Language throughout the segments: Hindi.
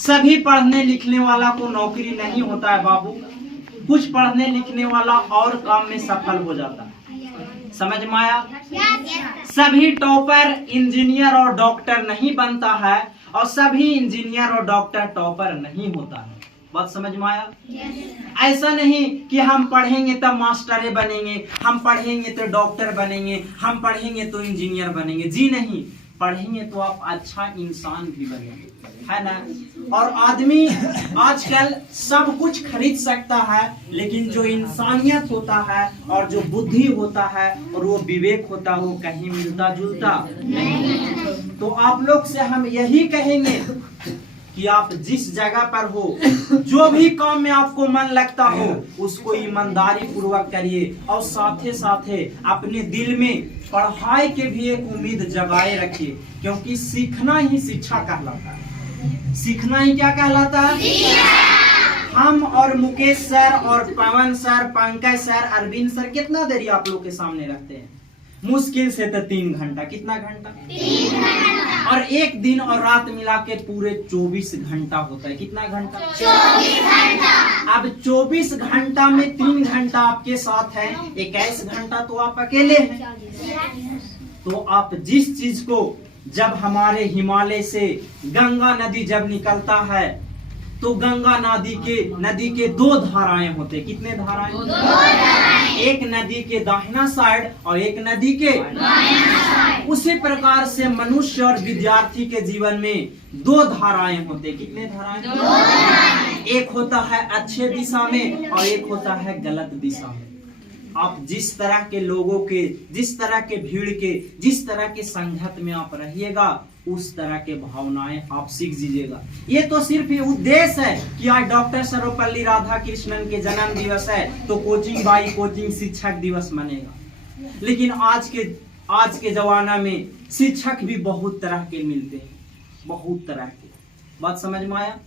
सभी पढ़ने लिखने वाला को नौकरी नहीं होता है बाबू। कुछ पढ़ने लिखने वाला और काम में सफल हो जाता है। समझ में आया? सभी टॉपर इंजीनियर और डॉक्टर नहीं बनता है और सभी इंजीनियर और डॉक्टर टॉपर नहीं होता है। बात समझ में आया? ऐसा नहीं कि हम पढ़ेंगे तब मास्टरे बनेंगे, हम पढ़ेंगे तो डॉक्टर बनेंगे, हम पढ़ेंगे तो इंजीनियर बनेंगे। जी नहीं, पढ़ेंगे तो आप अच्छा इंसान भी बनेंगे, है ना। और आदमी आजकल सब कुछ खरीद सकता है, लेकिन जो इंसानियत होता है और जो बुद्धि होता है और वो विवेक होता है वो कहीं मिलता जुलता नहीं। तो आप लोग से हम यही कहेंगे कि आप जिस जगह पर हो, जो भी काम में आपको मन लगता हो, उसको ईमानदारी पूर्वक करिए और साथे साथे अपने दिल में पढ़ाई के भी एक उम्मीद जगाए रखिए, क्योंकि सीखना ही शिक्षा कहलाता है। सीखना ही क्या कहलाता है? हम और मुकेश सर और Pawan sir, Pankaj sir, Arvind sir कितना देरी आप लोग के सामने रखते हैं? मुश्किल से तो 3 घंटा। कितना घंटा? 3 घंटा। और एक दिन और रात मिला के पूरे 24 घंटा होता है। कितना घंटा? 24 घंटा। अब 24 घंटा में 3 घंटा आपके साथ है, 21 घंटा तो आप अकेले हैं। तो आप जिस चीज को, जब हमारे हिमालय से गंगा नदी जब निकलता है तो गंगा नदी के 2 धाराएं होते हैं। कितने धाराएं? 2 धाराएं। एक नदी के दाहिना साइड और एक नदी के बायां साइड। उसी प्रकार से मनुष्य और विद्यार्थी के जीवन में 2 धाराएं होते हैं। कितने धाराएं? 2 धाराएं। एक होता है अच्छे दिशा में और एक होता है गलत दिशा में। आप जिस तरह के लोगों के, जिस तरह के भीड़ के, जिस तरह के संगत में आप रहिएगा, उस तरह के भावनाएं आप सीख दीजिएगा। ये तो सिर्फ ये उद्देश्य है कि आज डॉक्टर सर्वपल्ली राधाकृष्णन के जन्म दिवस है तो कोचिंग बाई कोचिंग शिक्षक दिवस मनेगा। लेकिन आज के जमाना में शिक्षक भी बहुत तरह के मिलते हैं, बहुत तरह के। बात समझ में आया?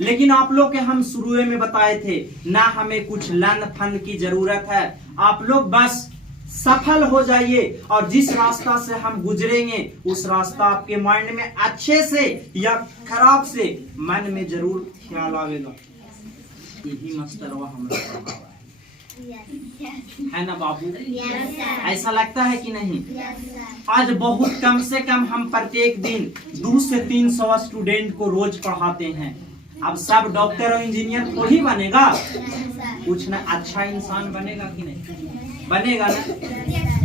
लेकिन आप लोग के हम शुरू में बताए थे ना, हमें कुछ लन फन की जरूरत है। आप लोग बस सफल हो जाइए और जिस रास्ता से हम गुजरेंगे उस रास्ता आपके माइंड में अच्छे से या खराब से मन में जरूर ख्याल आवेगा। यही मास्टरवा हमारा है ना बाबू? ऐसा लगता है कि नहीं? आज बहुत कम से कम हम प्रत्येक दिन 200 से 300 स्टूडेंट को रोज पढ़ाते हैं। अब सब डॉक्टर और इंजीनियर थोड़ी बनेगा, कुछ ना अच्छा इंसान बनेगा कि नहीं? बनेगा ना।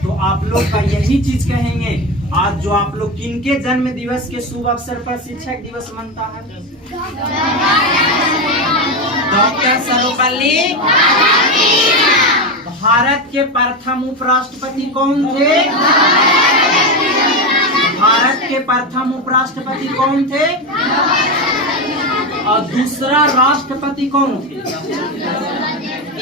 तो आप लोग का यही चीज कहेंगे, आज जो आप लोग किनके जन्म दिवस के शुभ अवसर पर शिक्षक दिवस मनता है? डॉक्टर सर्वपल्ली। भारत के प्रथम उपराष्ट्रपति कौन थे? भारत के प्रथम उपराष्ट्रपति कौन थे? और दूसरा राष्ट्रपति कौन थे?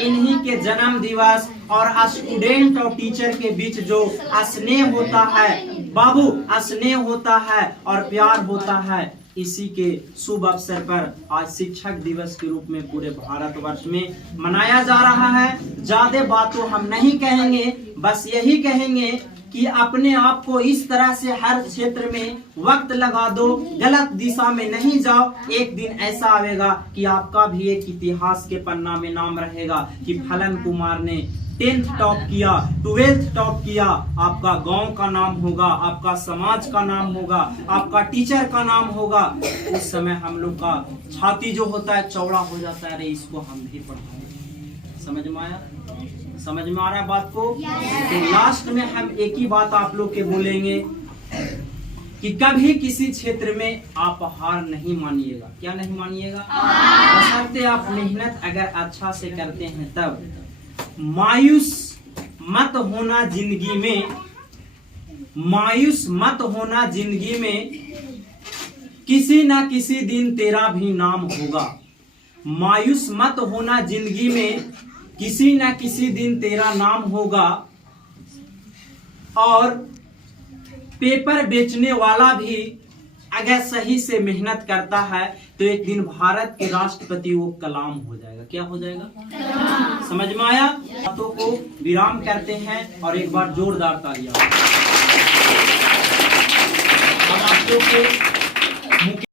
इन्हीं के जन्म दिवस और स्टूडेंट और टीचर के बीच जो स्नेह होता है बाबू, स्नेह होता है और प्यार होता है, इसी के शुभ अवसर पर आज शिक्षक दिवस के रूप में पूरे भारतवर्ष में मनाया जा रहा है। ज्यादा बातों हम नहीं कहेंगे, बस यही कहेंगे कि अपने आप को इस तरह से हर क्षेत्र में वक्त लगा दो, गलत दिशा में नहीं जाओ। एक दिन ऐसा आएगा कि आपका भी एक इतिहास के पन्ना में नाम रहेगा कि फलन कुमार ने 10th टॉप किया, 12th टॉप किया। आपका गांव का नाम होगा, आपका समाज का नाम होगा, आपका टीचर का नाम होगा। उस समय हम लोग का छाती जो होता है चौड़ा हो जाता है, अरे इसको हम भी पढ़ाएं। समझ में आया? समझ में आ रहा है बात को? तो लास्ट में हम एक ही बात आप लोग के बोलेंगे कि कभी किसी क्षेत्र में आप हार नहीं मानिएगा। क्या नहीं मानिएगा? बशर्ते आप मेहनत अगर अच्छा से करते हैं तब। मायूस मत होना जिंदगी में, मायूस मत होना जिंदगी में, किसी ना किसी दिन तेरा भी नाम होगा। मायूस मत होना जिंदगी में, किसी ना किसी दिन तेरा नाम होगा। और पेपर बेचने वाला भी अगर सही से मेहनत करता है तो एक दिन भारत के राष्ट्रपति वो कलाम हो जाएगा। क्या हो जाएगा? समझ में आया? बातों को विराम करते हैं और एक बार जोरदार तालियां। हम आप लोग के